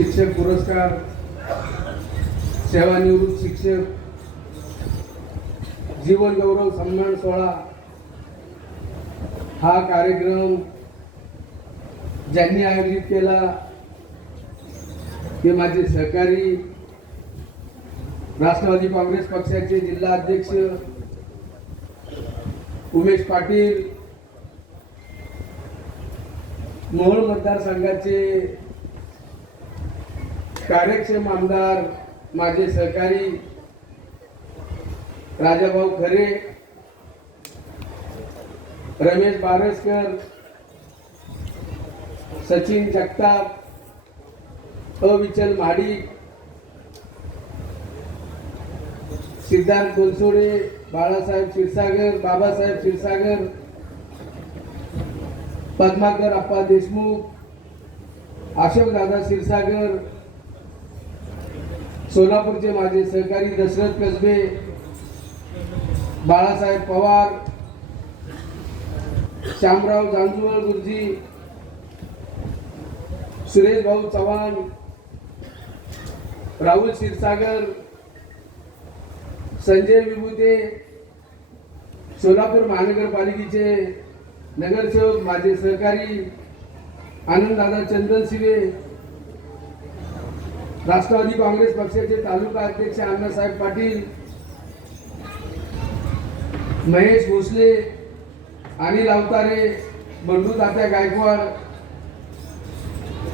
शिक्षक पुरस्कार सेवानिवृत्त शिक्षक जीवन गौरव सन्मान सोहळा हा कार्यक्रम ज्यांनी आयोजित केला ते माझे सहकारी राष्ट्रवादी काँग्रेस पक्षाचे जिल्हा अध्यक्ष उमेश पाटील मोहोळ मतदारसंघाचे कार्यक्षम आमदार माझे सहकारी राजाभाऊ खरे रमेश बारसकर सचिन जगताप अविचल महाडिक सिद्धार्थ गोलसोडे बाळासाहेब क्षीरसागर बाबासाहेब क्षीरसागर पद्माकर अप्पा देशमुख अशोकदादा क्षीरसागर सोलापूरचे माझे सहकारी दशरथ कसबे बाळासाहेब पवार श्यामराव जांजुवळ गुरुजी सुरेश भाऊ चव्हाण राहुल क्षीरसागर संजय विभूते सोलापूर महानगरपालिकेचे नगरसेवक माझे सहकारी आनंददादा चंदनशिवे राष्ट्रवादी काँग्रेस पक्षाचे तालुका अध्यक्ष अण्णासाहेब पाटील महेश भोसले अनिल अवतारे बंडू तात्या गायकवाड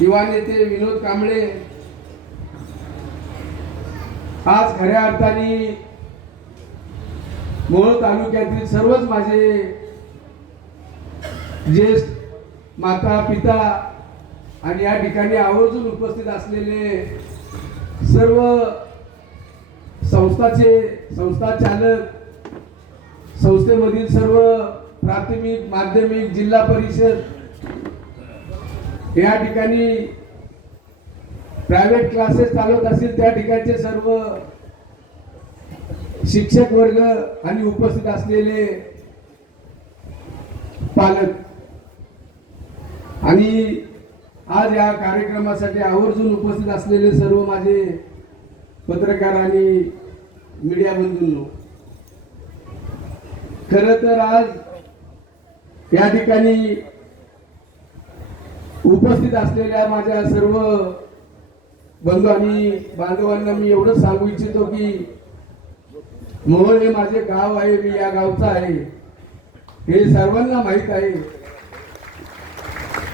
युवा नेते विनोद कांबळे. आज खऱ्या अर्थाने मोहोळ तालुक्यातील सर्वच माझे ज्येष्ठ माता पिता आणि या ठिकाणी आवर्जून उपस्थित असलेले सर्व संस्थाचे संस्था चालक संस्थेमधील सर्व प्राथमिक माध्यमिक जिल्हा परिषद या ठिकाणी प्रायव्हेट क्लासेस चालवत असतील त्या ठिकाणचे सर्व शिक्षक वर्ग आणि उपस्थित असलेले पालक. आणि आज या कार्यक्रमासाठी आवर्जून उपस्थित असलेले सर्व माझे पत्रकार आणि मीडिया बंधूंनो खर तर आज या ठिकाणी उपस्थित असलेल्या माझ्या सर्व बंधू आणि बांधवांना मी एवढंच सांगू इच्छितो की मोहोळ हे माझे गाव आहे मी या गावचा आहे. हे सर्वांना माहीत आहे.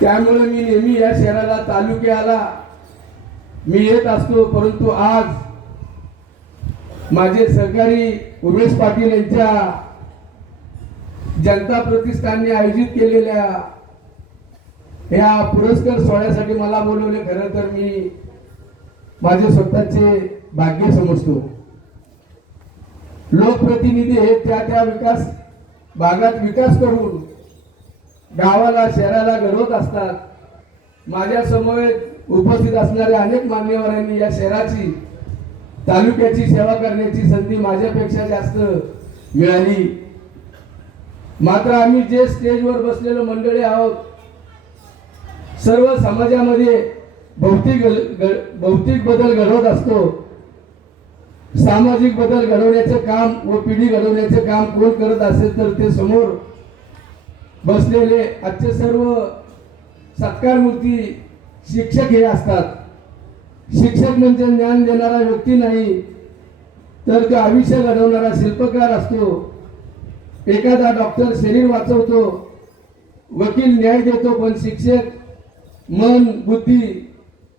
त्यामुळे मी नेहमी या शहराला तालुक्याला मी येत असतो परंतु आज माझे सरकारी उमेश पाटील यांच्या जनता प्रतिष्ठानने आयोजित केलेल्या या पुरस्कार सोहळ्यासाठी मला बोलवले खरं तर मी माझे स्वतःचे भाग्य समजतो. लोकप्रतिनिधी हे त्या त्या विकास भागात विकास करून गावाला शहराला घडवत असतात. माझ्यासमोर उपस्थित असणाऱ्या अनेक मान्यवरांनी या शहराची तालुक्याची सेवा करण्याची संधी माझ्यापेक्षा जास्त मिळाली. मात्र आम्ही जे स्टेजवर बसलेलो मंडळी आहोत सर्व समाजामध्ये भौतिक भौतिक बदल घडवत असतो. सामाजिक बदल घडवण्याचं काम व पिढी घडवण्याचं काम कोण करत असेल तर ते समोर बसलेले आजचे सर्व सत्कार मूर्ती शिक्षक हे असतात. शिक्षक म्हणजे ज्ञान देणारा व्यक्ती नाही तर तो आयुष्य घडवणारा शिल्पकार असतो. एखादा डॉक्टर शरीर वाचवतो वकील न्याय देतो पण शिक्षक मन बुद्धी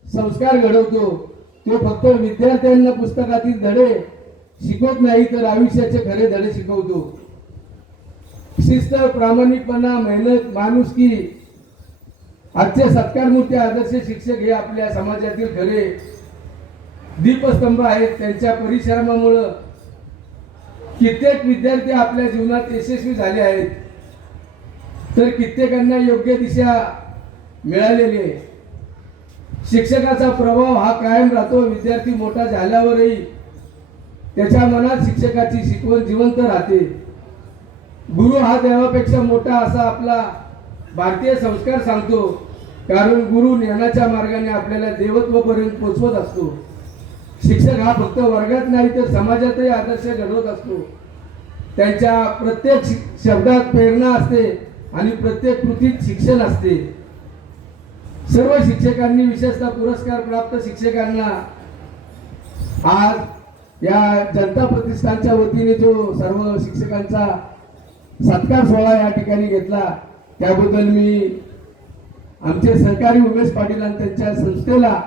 संस्कार घडवतो. तो फक्त विद्यार्थ्यांना पुस्तकातील धडे शिकवत नाही तर आयुष्याचे खरे धडे शिकवतो. शिस्त प्रामाणिकपणा मेहनत माणुसकी आजचे सत्कारमूर्ती आदर्श शिक्षक हे आपल्या समाजातील खरे दीपस्तंभ आहेत. त्यांच्या परिश्रमामुळं कित्येक विद्यार्थी आपल्या जीवनात यशस्वी झाले आहेत. तर कित्येकांना योग्य दिशा मिळालेली आहे. शिक्षकाचा प्रभाव हा कायम राहतो. विद्यार्थी मोठा झाल्यावरही त्याच्या मनात शिक्षकाची शिकवण जिवंत राहते. गुरु हा देवापेक्षा मोठा असा आपला भारतीय संस्कार सांगतो. कारण गुरु ज्ञानाच्या मार्गाने आपल्याला देवत्वपर्यंत पोचवत असतो. शिक्षक हा फक्त वर्गात नाही तर समाजातही आदर्श घडवत असतो. त्यांच्या प्रत्येक शब्दात प्रेरणा असते आणि प्रत्येक कृतीत शिक्षण असते. सर्व शिक्षकांनी विशेषतः पुरस्कार प्राप्त शिक्षकांना आज या जनता प्रतिष्ठानच्या वतीने जो सर्व शिक्षकांचा सत्कार सोहळा या ठिकाणी घेतला. त्याबद्दल मी आमचे सहकारी उमेश पाटील आणि त्यांच्या संस्थेला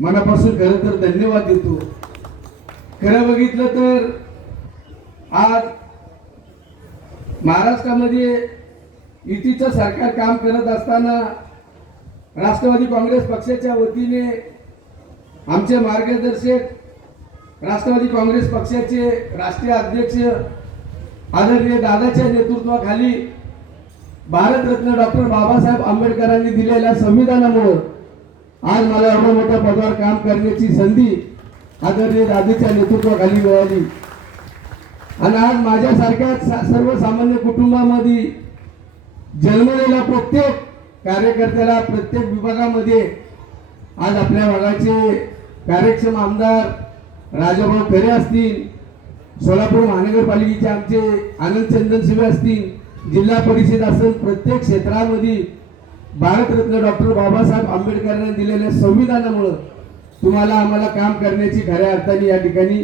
मनापासून खरं तर धन्यवाद देतो. खरं बघितलं तर आज महाराष्ट्रामध्ये युतीचं सरकार काम करत असताना राष्ट्रवादी काँग्रेस पक्षाच्या वतीने आमचे मार्गदर्शक राष्ट्रवादी काँग्रेस पक्षाचे राष्ट्रीय अध्यक्ष आदरणीय दादाच्या नेतृत्वाखाली भारतरत्न डॉक्टर बाबासाहेब आंबेडकरांनी दिलेल्या संविधानामुळं आज मला एवढं मोठ्या पदावर काम करण्याची संधी आदरणीय दादीच्या नेतृत्वाखाली मिळाली. आणि आज माझ्यासारख्या सा- सर्वसामान्य कुटुंबामध्ये जन्मलेल्या प्रत्येक कार्यकर्त्याला प्रत्येक विभागामध्ये आज आपल्या भागाचे कार्यक्षम आमदार राजाभाऊ खरे असतील सोलापूर महानगरपालिकेचे आमचे आनंद चंदन शिवे असतील जिल्हा परिषद असेल प्रत्येक क्षेत्रामध्ये भारतरत्न डॉक्टर बाबासाहेब आंबेडकरांनी दिलेल्या संविधानामुळं तुम्हाला आम्हाला काम करण्याची खऱ्या अर्थाने या ठिकाणी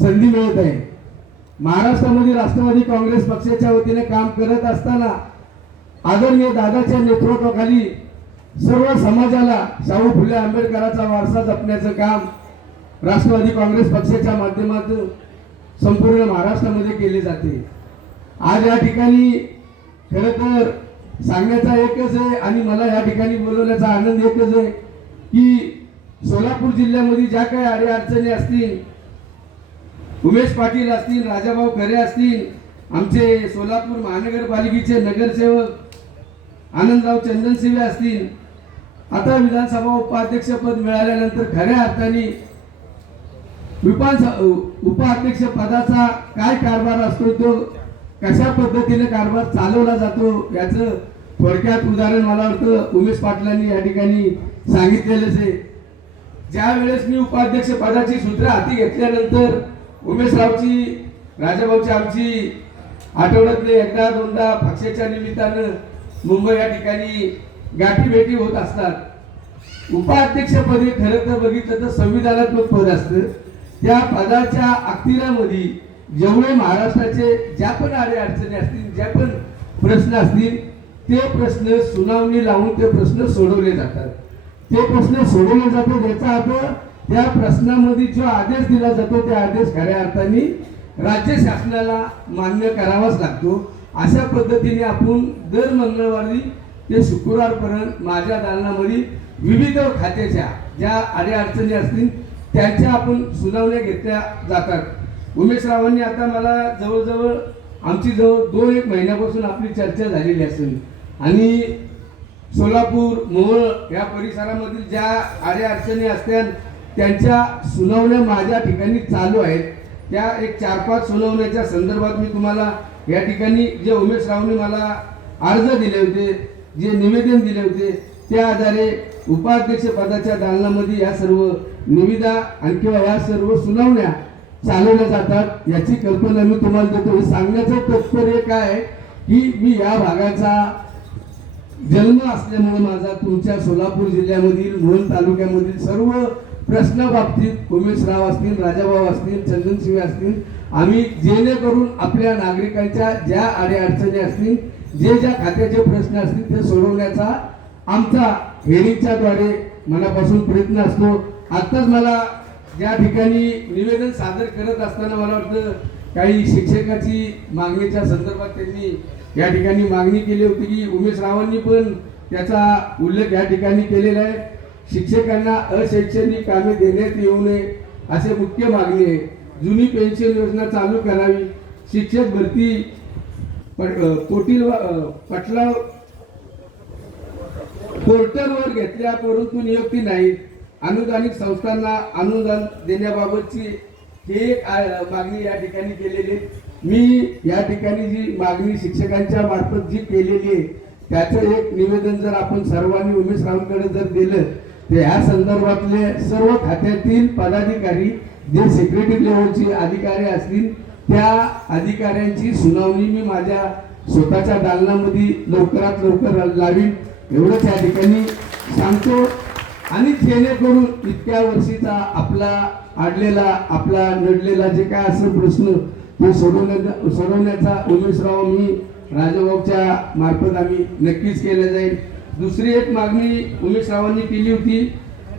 संधी मिळत आहे. महाराष्ट्रामध्ये राष्ट्रवादी काँग्रेस पक्षाच्या वतीने काम करत असताना आदरणीय दादाच्या नेतृत्वाखाली सर्व समाजाला शाहू फुले आंबेडकरांचा वारसा जपण्याचं काम राष्ट्रवादी काँग्रेस पक्षाच्या माध्यमातून संपूर्ण महाराष्ट्रामध्ये केले जाते. आज या ठिकाणी खरं तर सांगण्याचा एकच आहे आणि मला या ठिकाणी बोलवण्याचा आनंद एकच आहे की सोलापूर जिल्ह्यामध्ये ज्या काही अडीअडचणी असतील उमेश पाटील असतील राजाभाऊ खरे असतील आमचे सोलापूर महानगरपालिकेचे नगरसेवक आनंदराव चंदनसिवे असतील आता विधानसभा उपाध्यक्षपद मिळाल्यानंतर खऱ्या अर्थाने विपान उपाध्यक्ष पदाचा काय कारभार असतो तो कशा पद्धतीने कारभार चालवला जातो याचं थोडक्यात उदाहरण मला वाटतं उमेश पाटलांनी या ठिकाणी सांगितलेलंच आहे. ज्या वेळेस मी उपाध्यक्ष पदाची सूत्र हाती घेतल्यानंतर उमेशरावची राजाभाऊची आमची आठवड्यातले एकदा दोनदा पक्षाच्या निमित्तानं मुंबई या ठिकाणी गाठीभेटी होत असतात. उपाध्यक्षपदी खरं तर बघितलं तर संविधानात्मक पद असतं. त्या पदाच्या अखतिरामध्ये जेवढे महाराष्ट्राचे ज्या पण आडे अडचणी असतील ज्या पण प्रश्न असतील ते प्रश्न सुनावणी लावून ते प्रश्न सोडवले जातात. ते प्रश्न सोडवले जातात याचा अर्थ त्या प्रश्नामध्ये जो आदेश दिला जातो त्या आदेश खऱ्या अर्थाने राज्य शासनाला मान्य करावाच लागतो. अशा पद्धतीने आपण दर मंगळवारी ते शुक्रवारपर्यंत माझ्या दालनामध्ये विविध खात्याच्या ज्या अडीअडचणी असतील त्यांच्या आपण सुनावण्या घेतल्या जातात. उमेश रावांनी आता मला जवळजवळ आमची जवळ दोन एक महिन्यापासून आपली चर्चा झालेली असेल. आणि सोलापूर मोहोळ या परिसरामधील ज्या आड्या अडचणी असतात त्यांच्या सुनावण्या माझ्या ठिकाणी चालू आहेत. त्या एक चार पाच सुनावण्याच्या संदर्भात मी तुम्हाला या ठिकाणी जे उमेश रावने मला अर्ज दिले होते जे निवेदन दिले होते त्या आधारे उपाध्यक्षपदाच्या दालनामध्ये या सर्व निविदा आणि किंवा या सर्व सुनावण्या चालवल्या जातात याची कल्पना मी तुम्हाला देतो. हे सांगण्याचं तात्पर्य काय आहे? की मी या भागाचा जन्म असल्यामुळे माझा तुमच्या सोलापूर जिल्ह्यामधील मोहन तालुक्यामधील सर्व प्रश्न बाबतीत उमेशराव असतील राजाभाऊ असतील चंदनशिवे असतील आम्ही जेणेकरून आपल्या नागरिकांच्या ज्या अडीअडचणी असतील जे ज्या खात्याचे प्रश्न असतील ते सोडवण्याचा आमचा हेरिंगच्या द्वारे मनापासून प्रयत्न असतो. आत्ताच मला ज्या ठिकाणी निवेदन सादर करत असताना मला वाटतं काही शिक्षकाची मागणीच्या संदर्भात त्यांनी या ठिकाणी मागणी केली होती की उमेश रावांनी पण त्याचा उल्लेख या ठिकाणी केलेला आहे. शिक्षकांना अशैक्षणिक कामे देण्यात येऊ नये असे मुख्य मागणी आहे. जुनी पेन्शन योजना चालू करावी. शिक्षक भरती पट- पोटील पटला पोर्टलवर घेतल्या परंतु नियुक्ती नाही. अनुदानित संस्थांना अनुदान देण्याबाबतची हे एक मागणी या ठिकाणी केलेली आहे. मी या ठिकाणी जी मागणी शिक्षकांच्या मार्फत जी केलेली आहे त्याचं एक निवेदन जर आपण सर्वांनी उमेश रावांकडे जर दिलं तर ह्या संदर्भातले सर्व खात्यातील पदाधिकारी जे सेक्रेटरी लेवलचे अधिकारी असतील त्या अधिकाऱ्यांची सुनावणी मी माझ्या स्वतःच्या दालनामध्ये लवकरात लवकर लावीन एवढंच या ठिकाणी सांगतो आणि जेणेकरून इतक्या वर्षीचा आपला आडलेला आपला नडलेला जे काय असं प्रश्न तो सोडवण्या सोडवण्याचा उमेशराव मी राजाभाऊच्या मार्फत आम्ही नक्कीच केलं जाईल. दुसरी एक मागणी उमेशरावांनी केली होती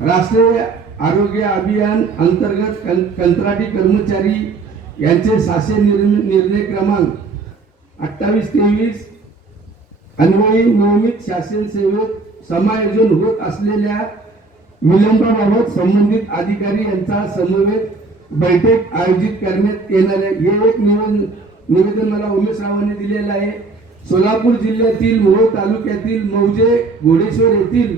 राष्ट्रीय आरोग्य अभियान अंतर्गत कं कंत्राटी कर्मचारी यांचे सहाशे निर्णय निर्णय क्रमांक अठ्ठावीस तेवीस अन्वयी नियमित शासन सेवेत समायोजन होत असलेल्या विलंबाबाबत संबंधित अधिकारी यांचा समवेत बैठक आयोजित करण्यात येणार आहे. हे एक निवेदन निवेदन मला उमेश रावांनी दिलेलं आहे. सोलापूर जिल्ह्यातील मोहोळ तालुक्यातील मौजे घोडेश्वर येथील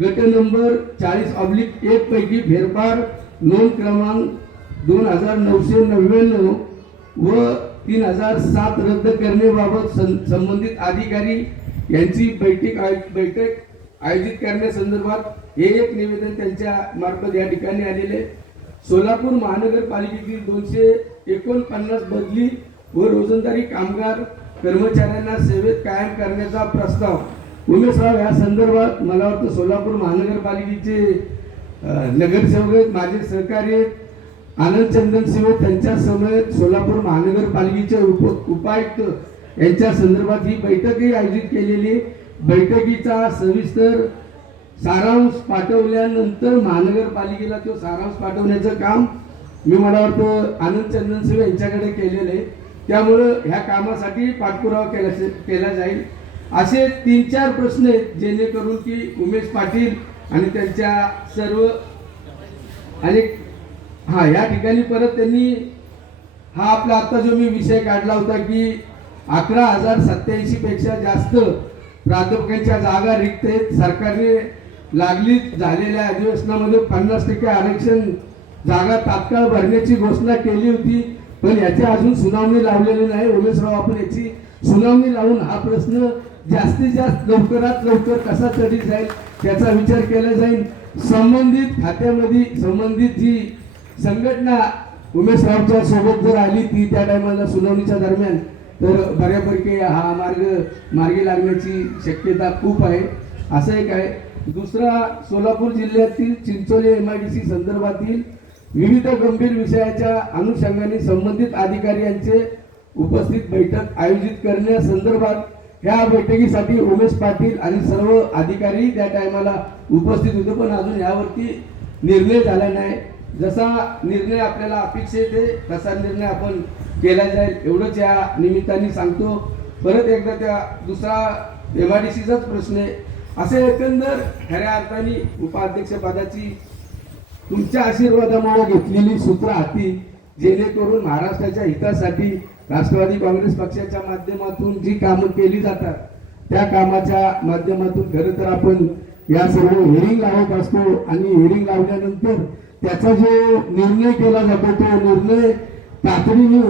गट नंबर चाळीस ऑब्लिक एक पैकी फेरफार नोंद क्रमांक दोन हजार नऊशे नव्याण्णव व तीन हजार सात रद्द करण्याबाबत सं- संबंधित अधिकारी यांची बैठक आय- बैठक आयोजित करण्यासंदर्भात हे एक निवेदन त्यांच्या मार्फत या ठिकाणी आलेले सोलापूर महानगरपालिकेतील दोनशे एकोणपन्नास बदली व रोजंदारी कामगार कर्मचाऱ्यांना सेवेत कायम करण्याचा प्रस्ताव उमेशराव या संदर्भात मला वाटतं सोलापूर महानगरपालिकेचे नगरसेवक आहेत, माझे सहकारी आहेत आनंद चंदन सिंह त्यांच्या समवेत सोलापूर महानगरपालिकेचे उप उपायुक्त यांच्या संदर्भात ही बैठकही आयोजित केलेली बैठकीचा सविस्तर सारांश पाठवल्यानंतर महानगरपालिकेला तो सारांश पाठवण्याचं काम मी मला वाटतं आनंद चंदनसिंह यांच्याकडे केलेलं आहे. त्यामुळं ह्या कामासाठी पाठपुरावा केला केला जाईल. असे तीन चार प्रश्न आहेत जेणेकरून की उमेश पाटील आणि त्यांच्या सर्व आणि हा या ठिकाणी परत त्यांनी हा आपला आता जो मी विषय काढला होता की अकरा हजार सत्याऐंशीपेक्षा जास्त प्राध्यापकांच्या जागा रिक्त आहेत. सरकारने लागली झालेल्या अधिवेशनामध्ये पन्नास टक्के आरक्षण जागा तात्काळ भरण्याची घोषणा केली होती. पण याची अजून सुनावणी लावलेली नाही. उमेशराव आपण याची सुनावणी लावून हा प्रश्न जास्तीत जास्त लवकरात लवकर कसा तरी जाईल त्याचा विचार केला जाईल. संबंधित खात्यामध्ये संबंधित जी संघटना उमेशरावच्या सोबत जर आली ती त्या टायमाला सुनावणीच्या दरम्यान तर बऱ्यापैकी हा मार्ग मार्गी लागण्याची शक्यता खूप आहे. असं एक आहे. दुसरा सोलापूर जिल्ह्यातील Chincholi M I D C संदर्भातील विविध गंभीर विषयाच्या अनुषंगाने संबंधित अधिकारी यांचे उपस्थित बैठक आयोजित करण्यासंदर्भात ह्या बैठकीसाठी उमेश पाटील आणि सर्व अधिकारी त्या टायमाला उपस्थित होते. पण अजून यावरती निर्णय झाला नाही. जसा निर्णय आपल्याला अपेक्षित आहे तसा निर्णय आपण केला जाईल. एवढंच या निमित्ताने सांगतो. परत एकदा त्या दुसरा एम आय डी सीचाच प्रश्न आहे. असे एकंदर खऱ्या अर्थाने उपाध्यक्षपदाची तुमच्या आशीर्वादामुळे घेतलेली सूत्र हाती जेणेकरून महाराष्ट्राच्या हितासाठी राष्ट्रवादी काँग्रेस पक्षाच्या माध्यमातून जी कामं केली जातात त्या कामाच्या माध्यमातून खरं तर आपण या सर्व हेरिंग लावत असतो. आणि हेरिंग लावल्यानंतर त्याचा जो निर्णय केला जातो तो निर्णय तातडीने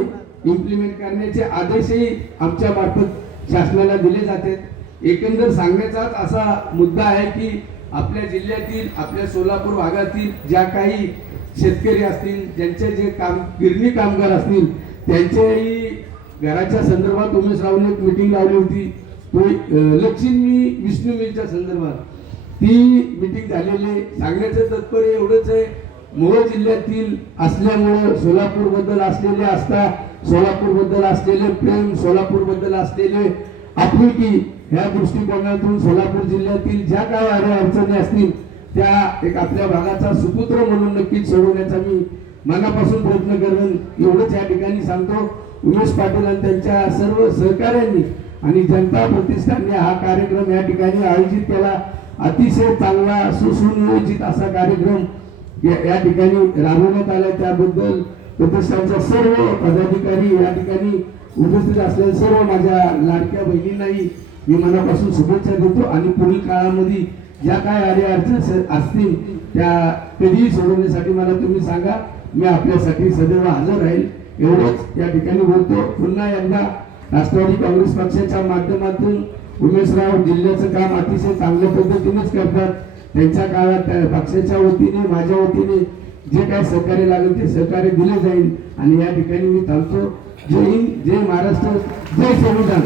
इम्प्लिमेंट करण्याचे आदेशही आमच्या मार्फत शासनाला दिले जातात एकंदर सांगण्याचाच असा मुद्दा आहे की आपल्या जिल्ह्यातील आपल्या सोलापूर भागातील ज्या काही शेतकरी असतील ज्यांचे जे काम गिरणी कामगार असतील त्यांच्याही घराच्या संदर्भात उमेश रावने एक मिटिंग लावली होती. तो लक्ष्मी विष्णू मिलच्या संदर्भात. ती मिटिंग झालेली आहे. सांगण्याचं तात्पर्य एवढंच आहे मोहोळ जिल्ह्यातील असल्यामुळं सोलापूरबद्दल असलेले आस्था सोलापूरबद्दल असलेले प्रेम सोलापूरबद्दल असलेले आपुलकी ह्या दृष्टिकोनातून सोलापूर जिल्ह्यातील ज्या काय अडे अडचणी असतील त्या एक आपल्या भागाचा सुपुत्र म्हणून नक्कीच सोडवण्याचा मी मनापासून प्रयत्न करेन. एवढंच या ठिकाणी सांगतो. उमेश पाटील आणि त्यांच्या सर्व सहकाऱ्यांनी आणि जनता प्रतिष्ठानने हा कार्यक्रम या ठिकाणी आयोजित केला. अतिशय चांगला सुसुनियोजित असा कार्यक्रम या ठिकाणी राबवण्यात आला. त्याबद्दल प्रतिष्ठानच्या सर्व पदाधिकारी या ठिकाणी उपस्थित असलेल्या सर्व माझ्या लाडक्या बहिणींनाही मी मनापासून शुभेच्छा देतो. आणि पुढील काळामध्ये ज्या काय आल्या अडचण असतील त्या कधीही सोडवण्यासाठी मला तुम्ही सांगा. मी आपल्यासाठी सदैव हजर राहील. एवढंच या ठिकाणी बोलतो. पुन्हा यंदा राष्ट्रवादी काँग्रेस पक्षाच्या माध्यमातून उमेशराव जिल्ह्याचं काम अतिशय चांगल्या पद्धतीनेच करतात. त्यांच्या काळात पक्षाच्या वतीने माझ्या वतीने जे काय सहकार्य लागेल ते सहकार्य दिले जाईल. आणि या ठिकाणी मी थांबतो. जय हिंद जय महाराष्ट्र जय संविधान.